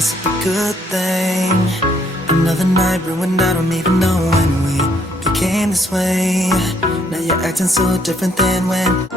must be a good thing. Another night ruined, I don't even know when we became this way. Now you're acting so different than when.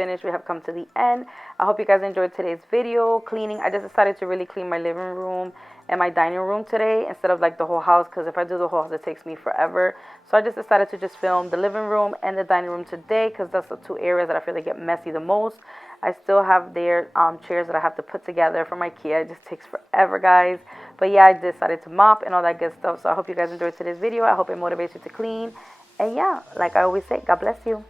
finished. We have come to the end. I hope you guys enjoyed today's video cleaning. I just decided to really clean my living room and my dining room today instead of like the whole house, because if I do the whole house it takes me forever. So I just decided to just film the living room and the dining room today, because that's the two areas that I feel like get messy the most. I still have their chairs that I have to put together from IKEA. It just takes forever, guys. But yeah, I decided to mop and all that good stuff. So I hope you guys enjoyed today's video. I hope it motivates you to clean. And yeah, like I always say, God bless you.